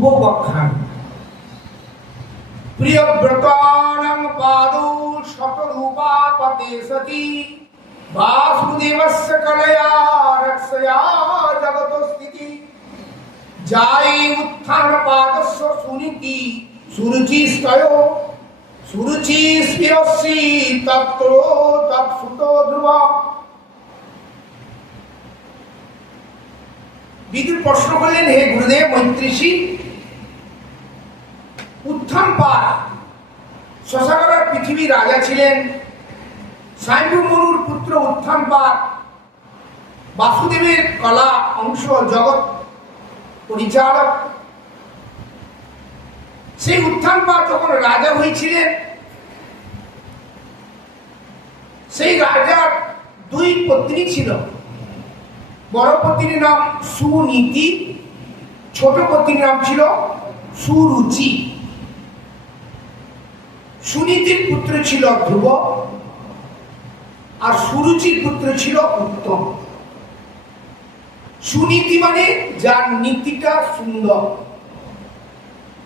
ধ্রুব বক্ষান প্রিয়ব্রতানাং পাদৌ শতরূপা পতে সতি। বাসুদেবস্য কলয়া রক্ষয়া জগত স্থিতি যাই উত্থান পাদস্য সুনীতি, সুরুচি স্তয়। সুরুচি স্পিরস্যি তত্র তৎসুত ধ্রুব। বিদুর প্রশ্ন করলেন, হে গুরুদেব মৈত্রীষী উত্থান পার শশাগরার পৃথিবীর রাজা ছিলেন। স্বয়ম্ভু মনুর পুত্র উত্থান পার বাসুদেবের কলা অংশ জগৎ পরিচালক। সেই উত্থান পার যখন রাজা হয়েছিলেন, সেই রাজার দুই পত্নী ছিল। বড় পত্নীর নাম সুনীতি, ছোট পত্নীর নাম ছিল সুরুচি। সুনীতির পুত্র ছিল ধ্রুব, আর সুরুচির পুত্র ছিল উত্তম। সুনীতি মানে যার নীতিটা সুন্দর।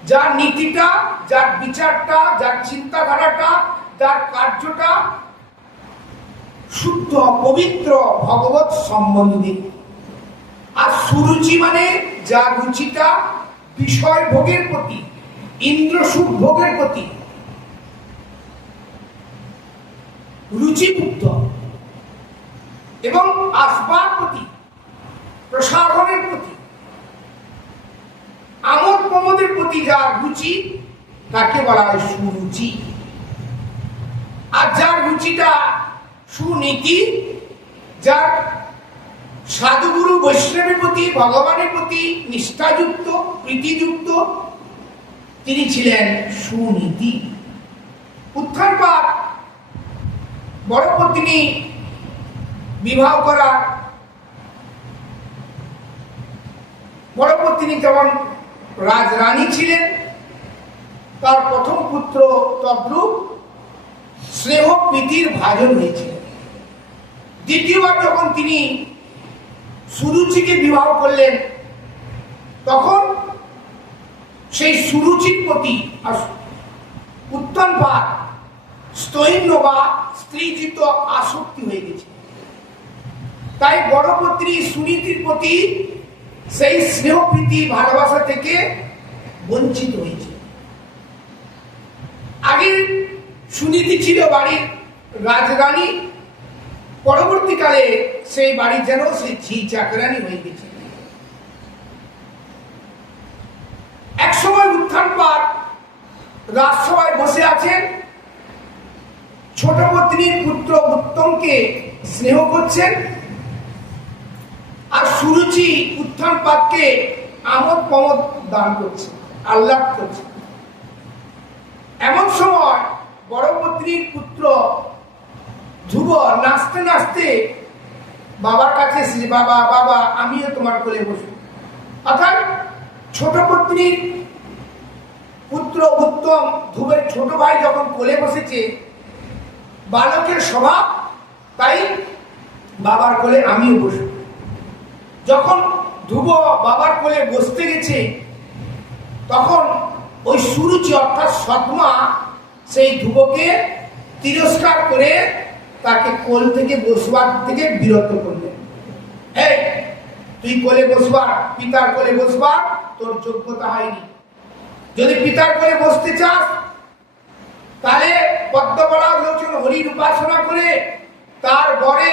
যার নীতিটা, যার বিচারটা, যার চিন্তাধারাটা, যার কার্যটা শুদ্ধ, পবিত্র ভগবত সম্বন্ধী। আর সুরুচি মানে যার রুচিটা বিষয় ভোগের প্রতি ইন্দ্র সুখ ভোগের প্রতি। রুচিমুক্ত। এবং আসবার প্রতি, প্রসাধনের প্রতি, আমোদ প্রমোদের প্রতি যার রুচি, তাকে বলা হয় সুরুচি। আর যার রুচিটা সুনীতি, যার সাধুগুরু বৈষ্ণবের প্রতি, ভগবানের প্রতি নিষ্ঠাযুক্ত, প্রীতিযুক্ত, তিনি ছিলেন সুনীতি। উত্থান পাপ বড় পত্নী বিবাহ করার বড় পত্নী যেমন রাজরানী ছিলেন, তার প্রথম পুত্র তদ্রুপ স্নেহ প্রীতির ভাজন হয়েছিলেন। দ্বিতীয়বার যখন তিনি সুরুচিকে বিবাহ করলেন, তখন সেই সুরুচির প্রতি উত্তম বা স্তৈন্য বা স্ত্রীজিত আসক্তি হয়ে গেছে। তাই বড় পত্নী সুনীতির প্রতি সেই স্নেহ প্রীতি ভালোবাসা থেকে বঞ্চিত হয়েছে। আগে সুনীতি ছিল বাড়ির রাজরানী, পরবর্তীকালে সেই বাড়ি যেন সে ঝি চাকরানি হয়ে গেছে। এক সময় উত্থান পার রাজসভায় বসে আছেন ছোট পত্নীর পুত্র উত্তমকে স্নেহ করছেন আর সুরুচি উত্থান পাতকে আমোদ প্রমোদ দান করছে, আহ্লাদ করছে। এমন সময় বড় পত্নীর পুত্র ধ্রুব নাচতে নাচতে বাবার কাছে এসেছে বাবা বাবা, আমিও তোমার কোলে বসবো। অর্থাৎ ছোট পত্নীর পুত্র উত্তম ধ্রুবের ছোট ভাই যখন কোলে বসেছে বালকের স্বভাব, তাই বাবার কোলে আমিও বসব যখন ধ্রুব বাবার কোলে বসতে গেছে, তখন ওই সুরুচি অর্থাৎ সৎমা সেই ধ্রুবকে তিরস্কার করে তাকে কোল থেকে বসবার থেকে বিরত করলেন। এই, তুই কোলে বসবার, পিতার কোলে বসবার, তোর যোগ্যতা হয়নি। যদি পিতার কোলে বসতে চাস তাহলে পদ্মবলা লোচন হরির উপাসনা করে তার গড়ে,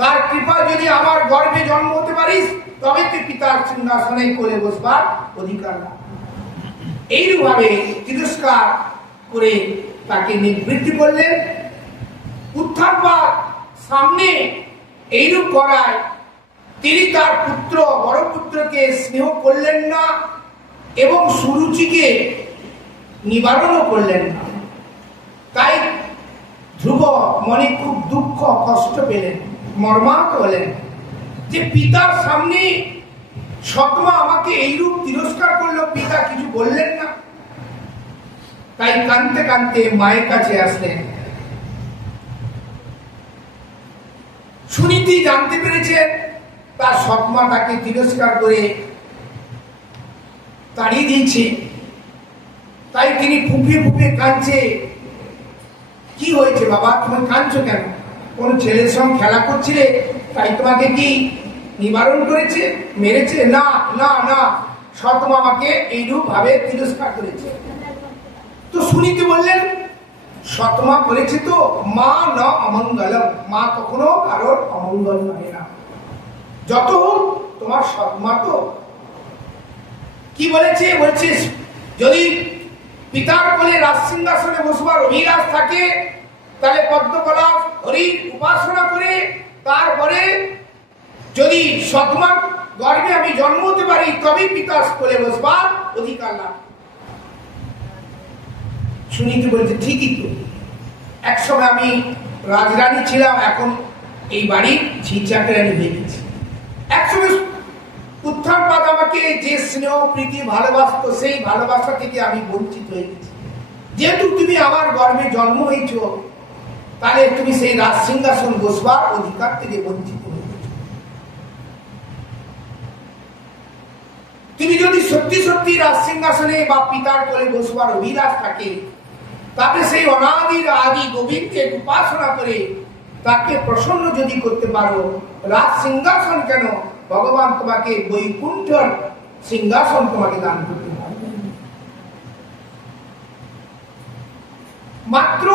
তার কৃপা যদি আমার গর্ভে জন্ম হতে পারিস, তবে তুই পিতার সিংহাসনে করে বসবার অধিকার এইভাবে তিরস্কার করে তাকে নিবৃত্তি করলেন। উত্থান পাক সামনে এইরূপ করায় তিনি তার পুত্র, বড় পুত্রকে স্নেহ করলেন না এবং সুরুচিকে নিবারণও করলেন না। তাই ধ্রুব মনে খুব দুঃখ, কষ্ট পেলেন, মর্মাহত হলেন যে পিতার সামনে সৎমা আমাকে এইরূপ তিরস্কার করল, পিতা কিছু বললেন না। তাই কানতে কানতে মায়ের কাছে আসলেন। সুনীতি জানতে পেরেছেন, তার সৎমা তাকে তিরস্কার করে তাড়িয়ে দিয়েছে। তাই তিনি ফুপিয়ে ফুপিয়ে কাঁদছে। কি হয়েছে বাবা? তুমি কাঁদছো কেন? কোন ছেলের সঙ্গে খেলা করছিলে? তাই তোমাকে কি নিবারণ করেছে? মেরেছে? না না না। সতম আমাকে এইরূপ ভাবে তিরস্কার করেছে। তো শুনিতে বললেন সতমা করেছে তো, মা ন অমঙ্গলম। মা কখনো কারোর অমঙ্গল হয় না। যত হোক, তোমার সৎমা তো। কি বলেছে? বলছে, যদি পিতার কোলে রাজ সিংহাসনে বসবার অভিলাষ থাকে, তাহলে পদ্মকলা হরির উপাসনা করে, তারপরে যদি সৎমার গর্ভে আমি জন্ম হতে পারি, তবেই পিতার কোলে বসবার অধিকার লাভ শুনিতে বলছে, ঠিকই তো। একসময় আমি রাজরানী ছিলাম, এখন এই বাড়ির ঝিঝাকে রানী হয়ে গেছি। একসময় আমাকে যে স্নেহ, প্রীতি, ভালোবাসতো, সেই ভালোবাসা থেকে আমি বঞ্চিত হয়ে গেছি যেহেতু তুমি আমার গর্ভে জন্ম হয়েছ, তাহলে তুমি সেই রাজ সিংহাসন বসবার অধিকার থেকে বঞ্চিত। তুমি যদি সত্যি সত্যি রাজ সিংহাসনে বা পিতার কোলে বসবার অভিলাষ থাকে, তাতে সেই অনাদির আদি গোবিন্দকে উপাসনা করে তাকে প্রসন্ন যদি করতে পারো, রাজ সিংহাসন কেন ভগবান তোমাকে বৈকুণ্ঠর সিংহাসন তোমাকে দান করতে মাত্র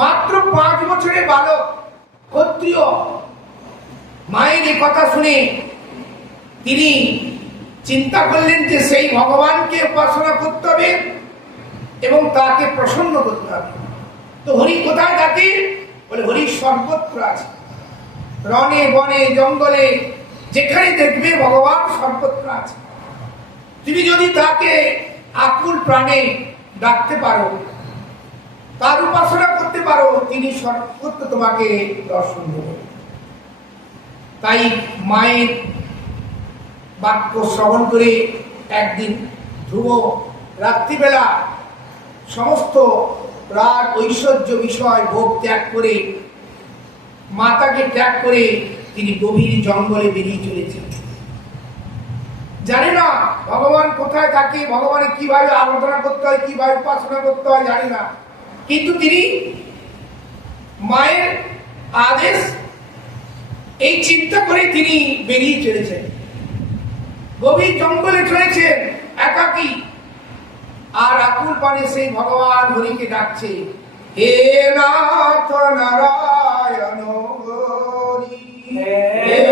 মাত্র পাঁচ বছরের বালক, ক্ষত্রিয় মায়ের এই কথা শুনে তিনি চিন্তা করলেন যে সেই ভগবানকে উপাসনা করতে হবে এবং তাকে প্রসন্ন করতে হবে। তো হরি কোথায় থাকে? বলে হরি সর্বত্র আছে। রনে বনে, জঙ্গলে, যেখানে দেখবে ভগবান সর্বত্র আছে। তুমি যদি তাকে আকুল প্রাণে ডাকতে পারো, তার উপাসনা করতে পারো, তিনি সর্বত্র তোমাকে দর্শন দেবেন তাই মায়ের বাক্য শ্রবণ করে একদিন ধ্রুব রাত্রিবেলা সমস্ত রাগ, ঐশ্বর্য বিষয়, ভোগ ত্যাগ করে মাতাকে ত্যাগ করে তিনি গভীর জঙ্গলে বেরিয়ে চলেছেন। জানি না ভগবান কোথায় থাকে ভগবানের কীভাবে আরাধনা করতে হয়, কীভাবে উপাসনা করতে হয়, জানি না। কিন্তু তিনি মায়ের আদেশ, এই চিন্তা করে তিনি বেরিয়ে চলেছেন। গভীর জঙ্গলে চলেছেন, একাকী। আর আকুল পানে সেই ভগবান হরিকে ডাকছে, হে নাথ নারায়ণ হরি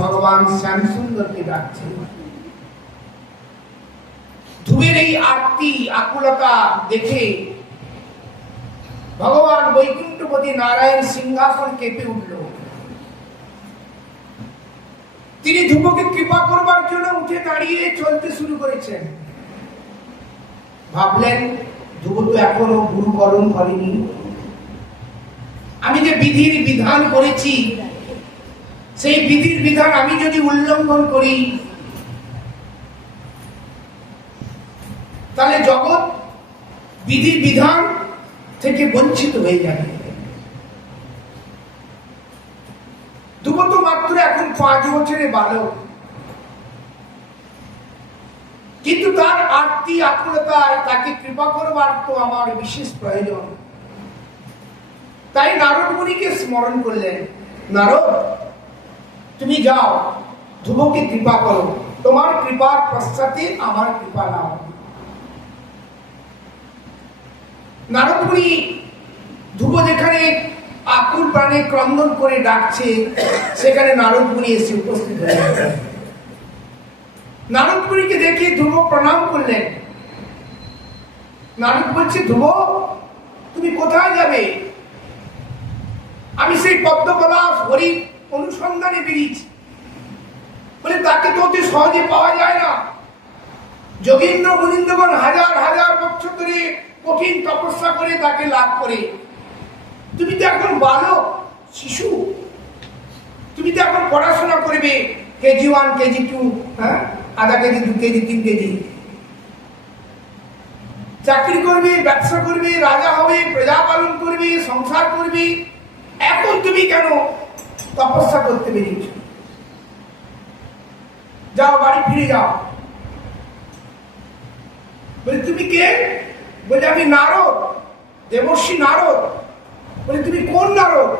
ভগবান শ্যাম সুন্দরকে ধুবের এই আরতি আকুলতা দেখে ভগবান বৈকুণ্ঠপতি নারায়ণ সিংহাসন কেঁপে উঠল। তিনি ধ্রুবকে কৃপা করবার জন্য উঠে দাঁড়িয়ে চলতে শুরু করেছেন। ভাবলেন ধ্রুব তো এখনও গুরুকরণ করেনি। আমি যে বিধির বিধান করেছি সেই বিধির বিধান আমি যদি উল্লঙ্ঘন করি, তাহলে জগৎ বিধির বিধান থেকে বঞ্চিত হয়ে যাবে। ধ্রুব তো মাত্র এখন পাঁচ বছরে বালক। কিন্তু তার আত্মী আকুলতায় তাকে কৃপা করবার তো আমার বিশেষ প্রয়োজন। তাই নারদ মুনিকে স্মরণ করলেন, নারদ তুমি যাও, ধ্রুবকে কৃপা করো। তোমার কৃপার পশ্চাতে আমার কৃপা নাও। নারদ মুনি ধ্রুব যেখানে আকুল প্রাণে ক্রন্দন করে ডাকছে, সেখানে নারদ মুনি এসে উপস্থিত হয়ে গেলেন। নারদ মুনিকে দেখে ধ্রুব প্রণাম করলেন। নারদ বলছে, ধ্রুব, তুমি কোথায় যাবে? আমি সেই পদ্মপলাশ হরি অনুসন্ধানে বেরিয়েছি। বলে, তাকে তো অতি সহজে পাওয়া যায় না। যোগীন্দ্র মুনীন্দ্রগণ হাজার হাজার বছর ধরে কঠিন তপস্যা করে তাকে লাভ করে। তুমি তো এখন বালক, শিশু। তুমি তো এখন পড়াশোনা করবে, কেজি ওয়ান কেজি টু হ্যাঁ? আধা কেজি, দু কেজি, তিন কেজি। চাকরি করবে, ব্যবসা করবে, রাজা হবে, প্রজা পালন করবে, সংসার করবে। এখন তুমি কেন তপস্যা করতে বেরিয়েছ। যাও, বাড়ি ফিরে যাও। বলে, তুমি কে? বলে, আমি নারদ, দেবর্ষী নারদ। বলে, তুমি কোন নারদ?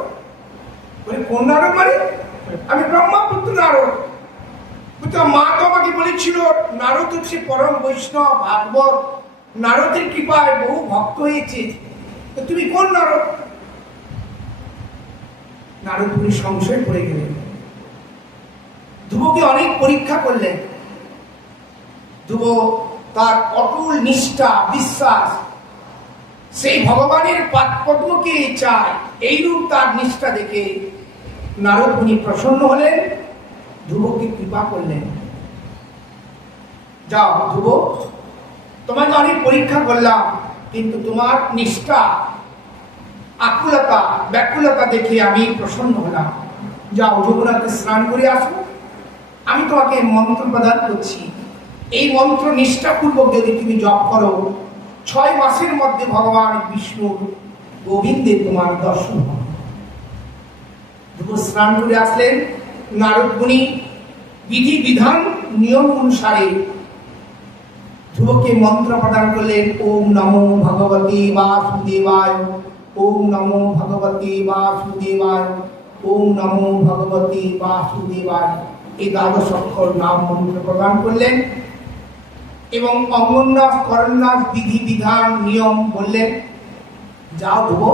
বলে, কোন নারদ মানে? আমি ব্রহ্মপুত্র নারদ। মা তো আমাকে বলেছিল, নারদ হচ্ছে পরম বৈষ্ণব, ভাগবত। নারদের কৃপায় বহু ভক্ত হয়েছে। তো তুমি কোন নারদ? নারদ মুনি সংশয় পড়ে গেলেন ধ্রুবকে অনেক পরীক্ষা করলেন। ধ্রুব তার অটল নিষ্ঠা, বিশ্বাস, সেই ভগবানের পাদপদ্মকে চায়, এইরূপ তার নিষ্ঠা দেখে নারদ মুনি প্রসন্ন হলেন। ধ্রুবকে কৃপা করলেন। যাও ধ্রুব তোমাকে অনেক পরীক্ষা করলাম, কিন্তু তোমার নিষ্ঠা আকুলতা, ব্যাকুলতা দেখে আমি প্রসন্ন হলাম। যাও, যমুনাতে স্নান করে আসো। আমি তোমাকে মন্ত্র প্রদান করছি। এই মন্ত্র নিষ্ঠাপূর্বক যদি তুমি জপ করো, ছয় মাসের মধ্যে ভগবান বিষ্ণু গোবিন্দে তোমার দর্শন হবে। স্নান করে আসলেন, নারদ মুনি বিধি বিধান, নিয়ম অনুসারে ধ্রুবকে মন্ত্র প্রদান করলেন, ওম নমো ভগবতী বাসুদেবায়। ওম নমো ভগবতী বাসুদেবায়, ওম নমো ভগবতী বাসুদেবায়। এই দ্বাদশ অক্ষর নাম মন্ত্র প্রদান করলেন এবং অমরনাথ করন্নাথ বিধি বিধান নিয়ম বললেন, যাও ধ্রুব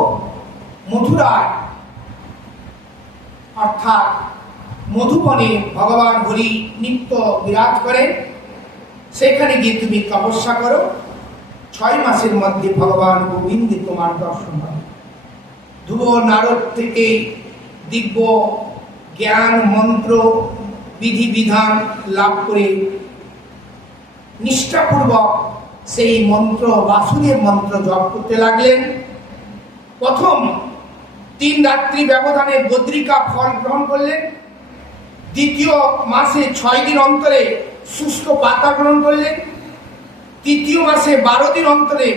মথুরায়। অর্থাৎ মধুবনে ভগবান হরি নিত্য বিরাজ করেন। সেখানে গিয়ে তুমি তপস্যা করো। ছয় মাসের মধ্যে ভগবান গোবিন্দে তোমার দর্শন হবে ধ্রুব নারদ থেকে দিব্য জ্ঞান, মন্ত্র, বিধি, বিধান লাভ করে নিষ্ঠাপূর্বক সেই মন্ত্র, বাসুদেব মন্ত্র জপ করতে লাগলেন। প্রথম তিন রাত্রি ব্যবধানে বদ্রিকা ফল গ্রহণ করলেন। দ্বিতীয় মাসে ছয় দিন অন্তরে শুষ্ক পাতা গ্রহণ করলেন। তৃতীয় মাসে বারো দিন অন্তরে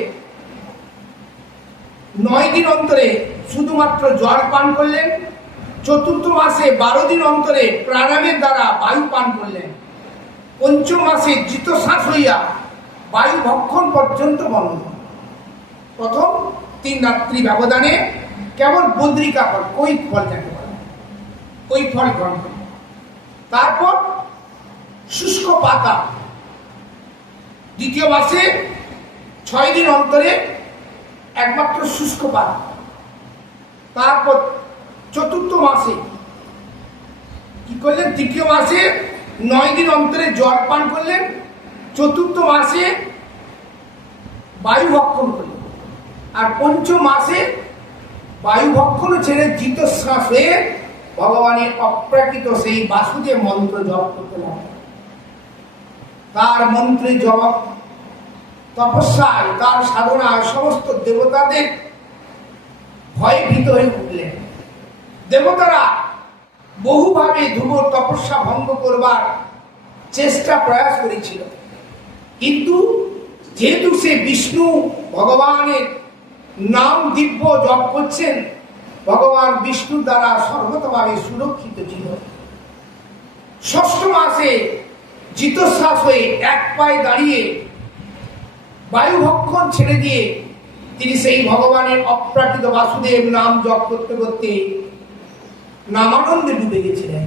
নয় দিন অন্তরে শুধুমাত্র জল পান করলেন, চতুর্থ মাসে বারো দিন অন্তরে প্রাণায়ামের দ্বারা বায়ু পান করলেন। পঞ্চম মাসে জিত শ্বাস হইয়া বায়ু ভক্ষণ পর্যন্ত বন্ধ। প্রথম তিন রাত্রি ব্যবধানে কেবল বদ্রিকা ফল ওই ফল যাকে বলে ওই ফল গ্রহণ তারপর শুষ্ক পাতা। দ্বিতীয় মাসে ছয় দিন অন্তরে একমাত্র শুষ্ক পাতা তারপর চতুর্থ মাসে কি করলেন? তৃতীয় মাসে নয় দিন অন্তরে জল পান করলেন। চতুর্থ মাসে বায়ু ভক্ষণ করলেন। আর পঞ্চম মাসে বায়ু ভক্ষণ ছেড়ে জিতশ্বাস শ্বাসে ভগবানের অপ্রাকৃত সেই বাসুদেব মন্ত্র জপ করতে লাগলেন। তার মন্ত্রে জপ তপস্যায় তার সাধনায় সমস্ত দেবতাদের ভয়ে ভীত হয়ে উঠলেন। দেবতারা বহুভাবে ধ্রুব তপস্যা ভঙ্গ করবার চেষ্টা প্রয়াস করেছিল। কিন্তু যেহেতু সে বিষ্ণু ভগবানের নাম দিব্য জপ করছেন, ভগবান বিষ্ণু দ্বারা সর্বতভাবে সুরক্ষিত ছিল। ষষ্ঠ মাসে জিতশ্বাস হয়ে এক পায়ে দাঁড়িয়ে বায়ু ভক্ষণ ছেড়ে দিয়ে তিনি সেই ভগবানের অপ্রাকৃত বাসুদেব নাম জপ করতে করতে নামানন্দে ডুবে গেছিলেন।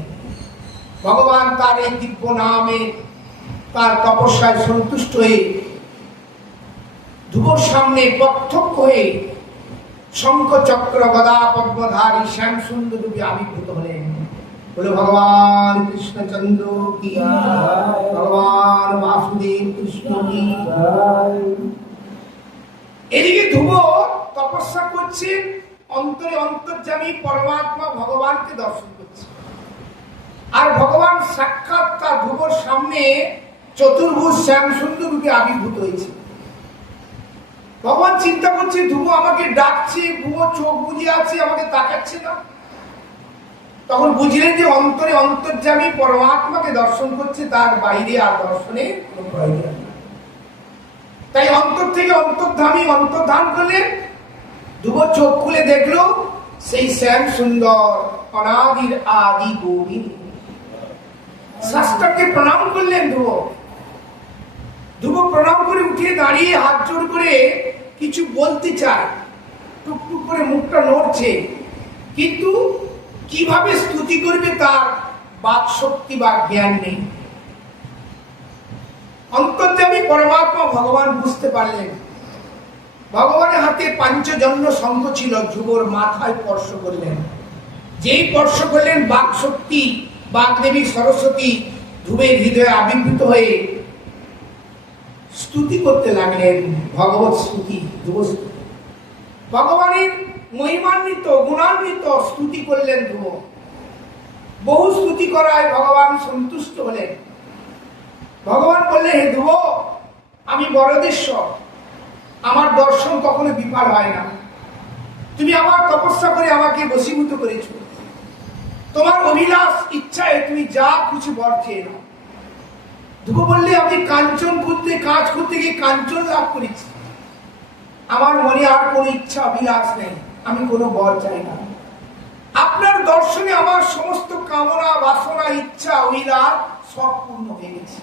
ভগবান তার এই দিব্য নামে, তার তপস্যায় সন্তুষ্ট হয়ে ধ্রুবর সামনে প্রত্যক্ষ হয়ে শঙ্খ চক্র গদা পদ্মধারী শ্যাম সুন্দর রূপে আবির্ভূত হলেন। বলে, ভগবান কৃষ্ণচন্দ্র কি? ভগবান বাসুদেব কৃষ্ণ কি? এদিকে ধ্রুব তপস্যা করছে, অন্তরে অন্তর্যামী পরমাত্মা ভগবানকে দর্শন করছে। আর ভগবান সাক্ষাৎ তার ধ্রুবর সামনে চতুর্ভুজ শ্যাম সুন্দর রূপে আবির্ভূত হয়েছে। ভগবান চিন্তা করছে, ধ্রুব আমাকে ডাকছে ধ্রুব চোখ বুঝে আছে, আমাকে তাকাচ্ছে না? তখন বুঝলেন যে অন্তরে অন্তর্যামী পরমাত্মাকে দর্শন করছে তার বাইরে আর দর্শনে তাই অন্তর থেকে অন্তর্ধামী অন্তর্ধান করলেন ধ্রুব চোখ খুলে দেখল, সেই শ্যাম সুন্দর অনাদির আদি গোবিন্দ। শাস্ত্রকে প্রণাম করলেন ধ্রুব ধ্রুব প্রণাম করে উঠে দাঁড়িয়ে হাত জোর করে কিছু বলতে চায়। টুকটুক করে মুখটা নড়ছে। কিন্তু কীভাবে স্তুতি করবে তার বাক শক্তি বা জ্ঞান নেই। অন্তর্যামী পরমাত্মা ভগবান বুঝতে পারলেন। ভগবানের হাতে পাঞ্চজন্য সঙ্গ ছিল, ধ্রুবর মাথায় স্পর্শ করলেন। যেই স্পর্শ করলেন, বাক শক্তি বাগদেবী সরস্বতী ধ্রুবের হৃদয়ে আবির্ভূত হয়ে স্তুতি করতে লাগলেন, ভগবত স্তুতি, ধ্রুব। ভগবানের মহিমান্বিত, গুণান্বিত স্তুতি করলেন ধ্রুব বহু স্তুতি করায় ভগবান সন্তুষ্ট হলেন। ভগবান বললেন, হে ধ্রুব আমি বড়দেশ্বর আমার দর্শন কখনো বিফল হয় না। তুমি আমার তপস্যা করে আমাকে বশীভূত করেছ। তোমার অভিলাষ ইচ্ছায় তুমি যা কিছু বর চেয়ে নাও। ধ্রুব বললে, আমি কাঞ্চন করতে, কাজ করতে গিয়ে কাঞ্চন লাভ করেছি। আমার মনে আর কোনো ইচ্ছা, অভিলাষ নেই। আমি কোনো বর চাই না। আপনার দর্শনে আমার সমস্ত কামনা, বাসনা, ইচ্ছা অভিলাষ সব পূর্ণ হয়ে গেছে।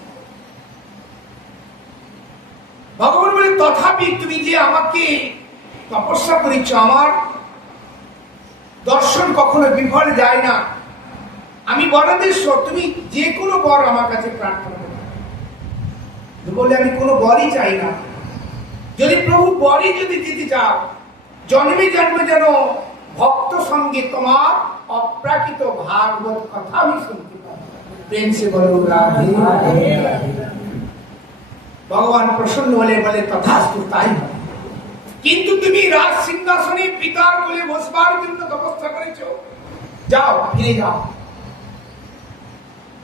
ভগবান বলে, তথাপি তুমি যে আমাকে তপস্যা করেছ, আমার দর্শন কখনো বিফল যায় না। আমি বরদেশ্বর তুমি যে কোনো বর আমার কাছে প্রার্থনা বলে আমি কোনো বরই চাই না। যদি প্রভু বরই যদি দিতে চাও জন্মে জন্মে যেন ভক্ত সঙ্গে তোমার অপ্রাকৃত ভাগবত কথা আমি শুনতে পাই। ভগবান প্রসন্ন হলে বলে, তথাস্তু তাই কিন্তু তুমি রাজ সিংহাসনে পিতার বলে বসবার জন্য তপস্যা করেছ। যাও, ফিরে যাও।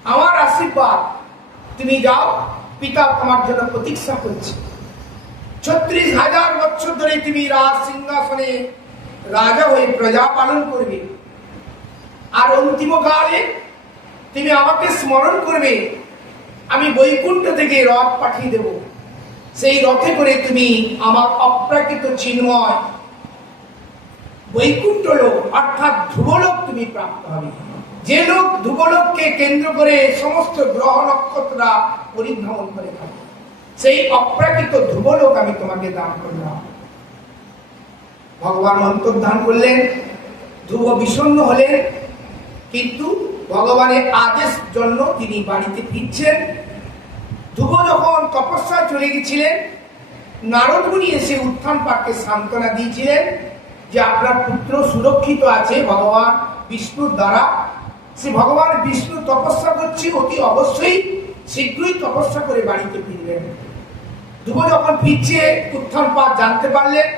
আমার আশীর্বাদ। তুমি যাও, পিতা তোমার জন্য প্রতীক্ষা করছে। ছত্রিশ হাজার বছর ধরে তুমি রাজ সিংহাসনে রাজা হয়ে প্রজা পালন করবে আর অন্তিম কালে তুমি আমাকে স্মরণ করবে, আমি বৈকুণ্ঠ থেকে রথ পাঠিয়ে দেব। সেই রথে করে তুমি আমার অপ্রাকৃত চিন্ময় বৈকুণ্ঠ লোক, অর্থাৎ ধ্রুবলোক তুমি প্রাপ্ত হবে। যে লোক ধ্রুবলোককে কেন্দ্র করে সমস্ত গ্রহ নক্ষত্ররা পরিভ্রমণ করে থাকে। সেই অপ্রাকৃত ধ্রুবলোক আমি তোমাকে দান করলাম। ভগবান অন্তর্ধান করলেন, ধ্রুব বিষণ্ণ হলেন, কিন্তু ভগবানের আদেশ জন্য তিনি বাড়িতে ফিরছেন। ধ্রুব যখন তপস্যায় চলে গেছিলেন, নারদ এসে উত্থান পাককে সান্ত্বনা দিয়েছিলেন যে আপনার পুত্র সুরক্ষিত আছে ভগবান বিষ্ণুর দ্বারা। সে ভগবান বিষ্ণু তপস্যা করছে, অতি অবশ্যই শীঘ্রই তপস্যা করে বাড়িতে ফিরলেন। ধ্রুব যখন ফিরছে উত্থান পাত জানতে পারলেন,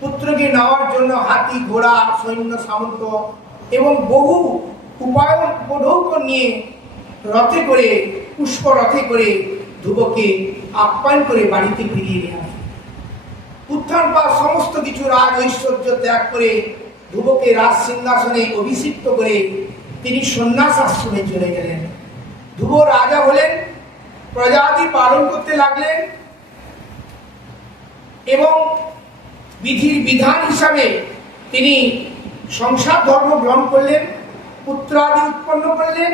পুত্রকে নেওয়ার জন্য হাতি, ঘোড়া, সৈন্য, সামন্ত এবং বহু উপায়ন উপঢৌক নিয়ে রথে করে, পুষ্প রথে করে ধ্রুবকে আপ্যায়ন করে বাড়িতে ফিরিয়ে নিয়ে আসে। উত্থান পা সমস্ত কিছু রাজ ঐশ্বর্য ত্যাগ করে ধ্রুবকে রাজ সিংহাসনে অভিষিক্ত করে তিনি সন্ন্যাস আশ্রমে চলে গেলেন। ধ্রুব রাজা হলেন প্রজাতি পালন করতে লাগলেন এবং বিধির বিধান হিসাবে তিনি সংসার ধর্ম গ্রহণ করলেন, পুত্রাদি উৎপন্ন করলেন।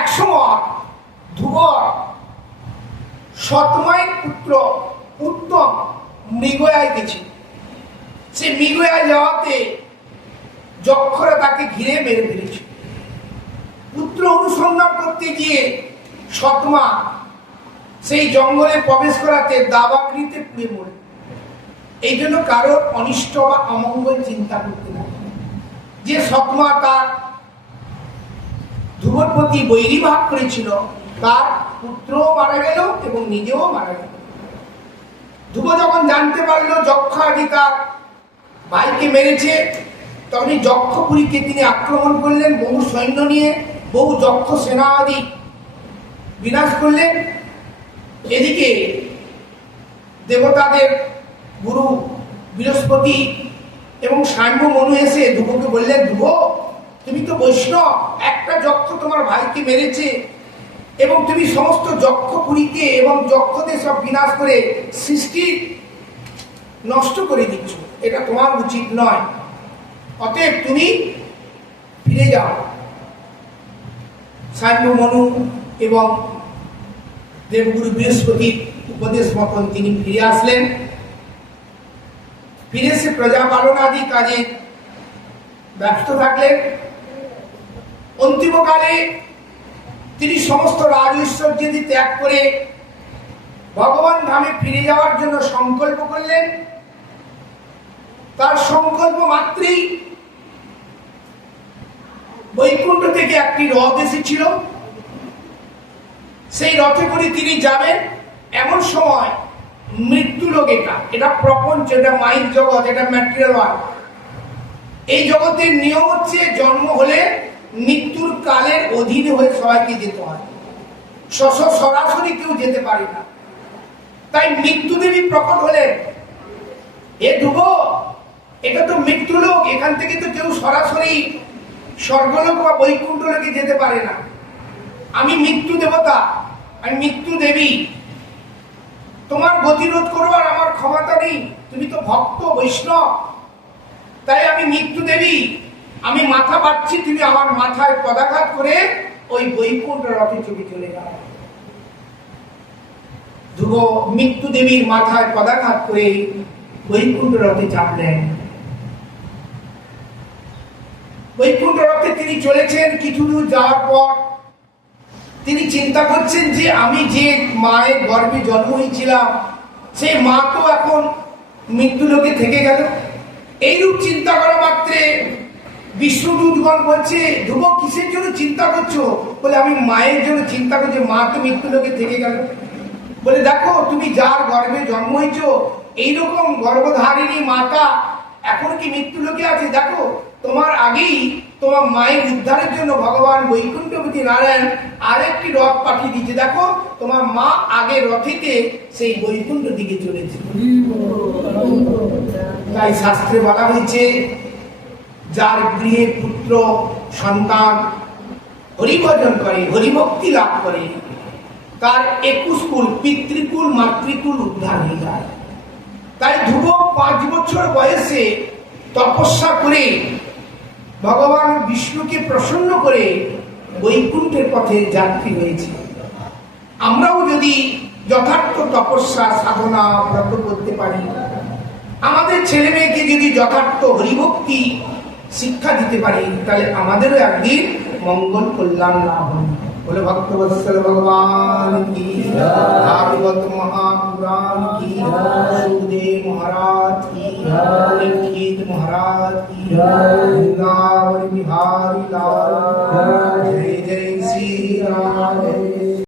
একসময় ধ্রুব সতময় পুত্র উত্তম মৃগয়ায় গেছে। সে মৃগয়ায় যাওয়াতে যক্ষরা তাকে ঘিরে মেরে ফেলেছে। পুত্র অনুসন্ধান করতে গিয়ে সতমা সেই জঙ্গলে প্রবেশ করাতে দাবাকৃতে পুড়ে মরে। এই জন্য কারোর অনিষ্ট বা অমঙ্গল চিন্তা করতে লাগে যে সৎমা তার ধ্রুবর প্রতি বৈরী ভাব করেছিল, তার পুত্রও মারা গেল এবং নিজেও মারা গেল। ধ্রুব যখন জানতে পারল যক্ষ আদি তার ভাইকে মেরেছে, তখনই যক্ষপুরীকে তিনি আক্রমণ করলেন বহু সৈন্য নিয়ে। বহু যক্ষ সেনা আদি বিনাশ করলেন এদিকে দেবতাদের গুরু বৃহস্পতি এবং সাম্য মনু এসে ধ্রুবকে বললেন, ধ্রুব, তুমি তো বৈষ্ণব, একটা যক্ষ তোমার ভাইকে মেরেছে এবং তুমি সমস্ত যক্ষ যক্ষপুরীকে এবং যক্ষদের সব বিনাশ করে সৃষ্টি নষ্ট করে দিচ্ছ। এটা তোমার উচিত নয়। অতএব তুমি ফিরে যাও। সাম্য মনু এবং দেবগুরু বৃহস্পতির উপদেশ মতন তিনি ফিরে আসলেন। ফিরে এসে প্রজা পালন আদি কাজে ব্যস্ত থাকলেন। অন্তিমকালে তিনি সমস্ত রাজ ঐশ্বর্যাদি ত্যাগ করে ভগবান ধামে ফিরে যাওয়ার জন্য সংকল্প করলেন। তার সংকল্প মাত্রেই বৈকুণ্ঠ থেকে একটি রথ এসেছিল। সেই রথে করে তিনি যাবেন এমন সময় মৃত্যু লোক এটা। এটা প্রপঞ্চ, এটা মাইক জগৎ, এটা ম্যাটেরিয়াল ওয়ার্ল্ড এই জগতের নিয়ম হচ্ছে জন্ম হলে মৃত্যুর কালের অধীনে হয়ে সবাইকে যেতে হয়। সস সরাসরি কেউ যেতে পারে না। তাই মৃত্যু দেবী প্রকট হলেন এ ধ্রুব, এটা তো মৃত্যু লোক, এখান থেকে তো কেউ সরাসরি স্বর্গলোক বা বৈকুণ্ঠ লোকে যেতে পারে না। আমি মৃত্যু দেবতা, আমি মৃত্যু দেবী। তোমার গতিরোধ করবার আমার ক্ষমতা নেই। তুমি তো ভক্ত, বৈষ্ণব। তাই আমি মৃত্যু দেবী। আমি মাথা পাচ্ছি, তুমি আমার মাথায় পদাঘাত করে ওই বৈকুণ্ঠ রথে চলে চলে যাও। ধ্রুব মৃত্যু দেবীর মাথায় পদাঘাত করে বৈকুণ্ঠ রথে চাপলেন। বৈকুণ্ঠ রথে তিনি চলেছেন, কিছু দূর যাওয়ার পর তিনি চিন্তা করছেন যে আমি যে মায়ের গর্ভে জন্ম হয়েছিলাম সেই মা তো এখন মৃত্যু লোকে থেকে গেল। এইরূপ চিন্তা করা মাত্রে বিষ্ণুদূতগণ বলছে, ধ্রুব, কিসের জন্য চিন্তা করছ? বলে, আমি মায়ের জন্য চিন্তা করছি, মা তো মৃত্যু লোকে থেকে গেল। বলে, দেখো, তুমি যার গর্ভে জন্ম হয়েছ এইরকম গর্ভধারিণী মাতা এখন কি মৃত্যু লোকে আছে? দেখো তোমার আগেই তোমার মায়ের উদ্ধারের জন্য ভগবান বৈকুণ্ঠপতি নারায়ণ আরেকটি রথ পাঠিয়ে দিয়েছে। দেখো, তোমার মা আগে রথেতে সেই বৈকুণ্ঠ দিকে চলেছে। তাই শাস্ত্রে বলা হয়েছে, যার গৃহে পুত্র, সন্তান হরিভজন করে, হরিভক্তি লাভ করে, তার একুশ কুল পিতৃকুল, মাতৃকুল উদ্ধার হয়ে যায়। তাই ধ্রুব পাঁচ বছর বয়সে তপস্যা করে ভগবান বিষ্ণুকে প্রসন্ন করে বৈকুণ্ঠের পথে যাত্রী হয়েছে। আমরাও যদি যথার্থ তপস্যা, সাধনা, ব্রত করতে পারি, আমাদের ছেলে মেয়েকে যদি যথার্থ হরিভক্তি শিক্ষা দিতে পারি, তাহলে আমাদেরও একদিন মঙ্গল কল্যাণ লাভ হবে। बोले भक्त वत्सल भगवान की भागवत महापुराण की सुखदेव महाराज की लिखित महाराज की वृंदावन बिहारी लाल जय जय श्री राम।